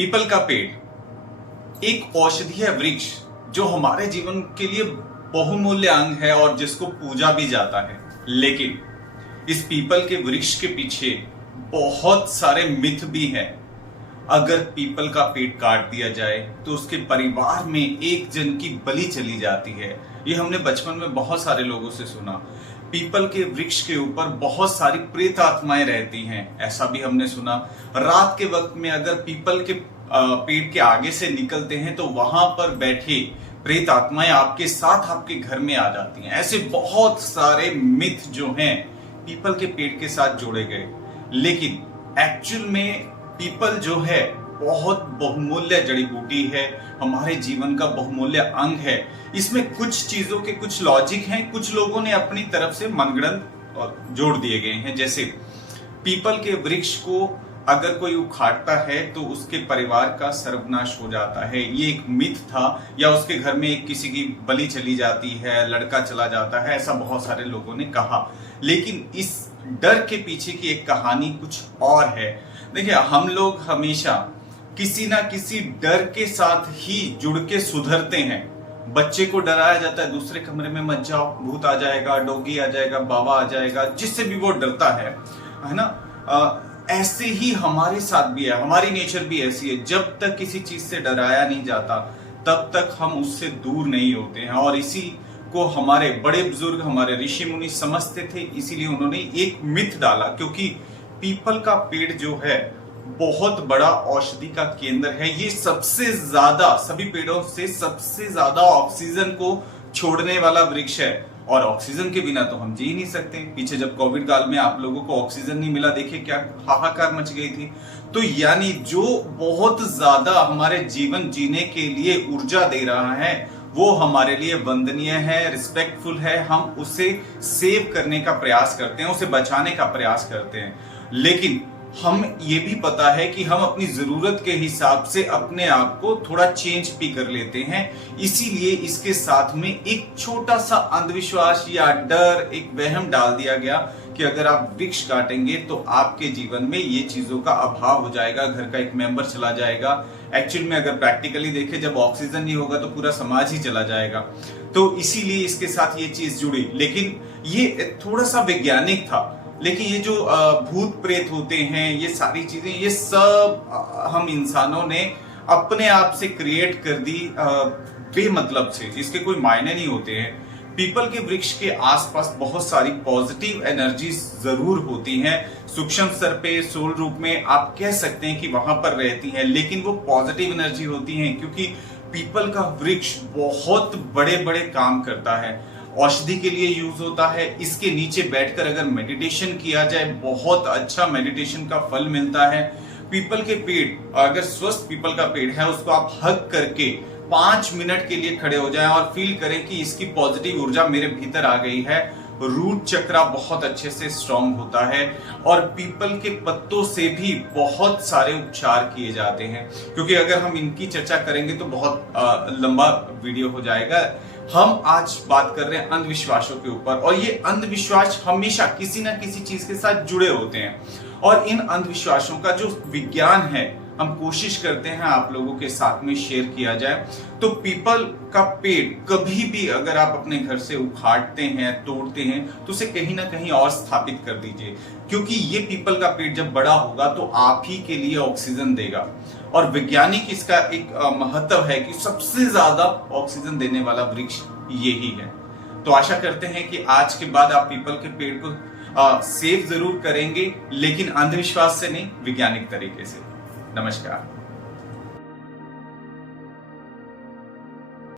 People का पेड़ एक औषधीय वृक्ष जो हमारे जीवन के लिए बहुमूल्य अंग है और जिसको पूजा भी जाता है। लेकिन इस पीपल के वृक्ष के पीछे बहुत सारे मिथ भी हैं। अगर पीपल का पेड़ काट दिया जाए तो उसके परिवार में एक जन की बलि चली जाती है। ये हमने बचपन में बहुत सारे लोगों से सुना। पीपल के वृक्ष के ऊपर बहुत सारी प्रेत आत्माएं रहती हैं, ऐसा भी हमने सुना। रात के वक्त में अगर पीपल के पेड़ के आगे से निकलते हैं तो वहां पर बैठे प्रेत आत्माएं आपके साथ आपके घर में आ जाती हैं। ऐसे बहुत सारे मिथ जो हैं पीपल के पेड़ के साथ जोड़े गए। लेकिन एक्चुअल में पीपल जो है बहुत बहुमूल्य जड़ी बूटी है, हमारे जीवन का बहुमूल्य अंग है। इसमें कुछ चीजों के कुछ लॉजिक हैं, कुछ लोगों ने अपनी तरफ से मनगढ़ंत जोड़ दिए गए हैं। जैसे पीपल के वृक्ष को अगर कोई उखाड़ता है तो उसके परिवार का सर्वनाश हो जाता है, ये एक मिथ था। या उसके घर में एक किसी की बलि चली जाती है, लड़का चला जाता है, ऐसा बहुत सारे लोगों ने कहा। लेकिन इस डर के पीछे की एक कहानी कुछ और है। देखिए, हम लोग हमेशा किसी ना किसी डर के साथ ही जुड़ के सुधरते हैं। बच्चे को डराया जाता है, दूसरे कमरे में मत जाओ, भूत आ जाएगा, डोगी आ जाएगा, बाबा आ जाएगा, जिससे भी वो डरता है ना। ऐसे ही हमारे साथ भी है, हमारी नेचर भी ऐसी है। जब तक किसी चीज से डराया नहीं जाता तब तक हम उससे दूर नहीं होते हैं। और इसी को हमारे बड़े बुजुर्ग, हमारे ऋषि मुनि समझते थे, इसीलिए उन्होंने एक मिथ डाला। क्योंकि पीपल का पेड़ जो है बहुत बड़ा औषधि का केंद्र है। ये सबसे ज्यादा, सभी पेड़ों से सबसे ज्यादा ऑक्सीजन को छोड़ने वाला वृक्ष है। और ऑक्सीजन के बिना तो हम जी ही नहीं सकते। पीछे जब कोविड काल में आप लोगों को ऑक्सीजन नहीं मिला, देखिए क्या हाहाकार मच गई थी। तो यानी जो बहुत ज्यादा हमारे जीवन जीने के लिए ऊर्जा दे रहा है वो हमारे लिए वंदनीय है, रिस्पेक्टफुल है। हम उसे सेव करने का प्रयास करते हैं, उसे बचाने का प्रयास करते हैं। लेकिन हम ये भी पता है कि हम अपनी जरूरत के हिसाब से अपने आप को थोड़ा चेंज भी कर लेते हैं। इसीलिए इसके साथ में एक छोटा सा अंधविश्वास या डर, एक वहम डाल दिया गया कि अगर आप वृक्ष काटेंगे तो आपके जीवन में ये चीजों का अभाव हो जाएगा, घर का एक मेंबर चला जाएगा। एक्चुअल में अगर प्रैक्टिकली देखें, जब ऑक्सीजन नहीं होगा तो पूरा समाज ही चला जाएगा। तो इसीलिए इसके साथ ये चीज जुड़ी। लेकिन ये थोड़ा सा वैज्ञानिक था। लेकिन ये जो भूत प्रेत होते हैं, ये सारी चीजें, ये सब हम इंसानों ने अपने आप से क्रिएट कर दी बेमतलब से, इसके कोई मायने नहीं होते हैं। पीपल के वृक्ष के आसपास बहुत सारी पॉजिटिव एनर्जी जरूर होती हैं। सूक्ष्म स्तर पे, सोल रूप में आप कह सकते हैं कि वहां पर रहती हैं, लेकिन वो पॉजिटिव एनर्जी होती हैं क्योंकि पीपल का वृक्ष बहुत बड़े बड़े काम करता है। औषधि के लिए यूज होता है। इसके नीचे बैठकर अगर मेडिटेशन किया जाए, बहुत अच्छा मेडिटेशन का फल मिलता है। पीपल के पेड़, अगर स्वस्थ पीपल का पेड़ है, उसको आप हग करके 5 मिनट के लिए खड़े हो जाएं और फील करें कि इसकी पॉजिटिव ऊर्जा मेरे भीतर आ गई है। रूट चक्रा बहुत अच्छे से स्ट्रांग होता है। और पीपल के पत्तों से भी बहुत सारे उपचार किए जाते हैं। क्योंकि अगर हम इनकी चर्चा करेंगे तो बहुत लंबा वीडियो हो जाएगा। हम आज बात कर रहे हैं अंधविश्वासों के ऊपर, और ये अंधविश्वास हमेशा किसी ना किसी चीज के साथ जुड़े होते हैं। और इन अंधविश्वासों का जो विज्ञान है, हम कोशिश करते हैं आप लोगों के साथ में शेयर किया जाए। तो पीपल का पेड़ कभी भी अगर आप अपने घर से उखाड़ते हैं, तोड़ते हैं, तो उसे कहीं ना कहीं और स्थापित कर दीजिए। क्योंकि ये पीपल का पेड़ जब बड़ा होगा तो आप ही के लिए ऑक्सीजन देगा। और वैज्ञानिक इसका एक महत्व है कि सबसे ज्यादा ऑक्सीजन देने वाला वृक्ष यही है। तो आशा करते हैं कि आज के बाद आप पीपल के पेड़ को सेव जरूर करेंगे, लेकिन अंधविश्वास से नहीं, वैज्ञानिक तरीके से। नमस्कार।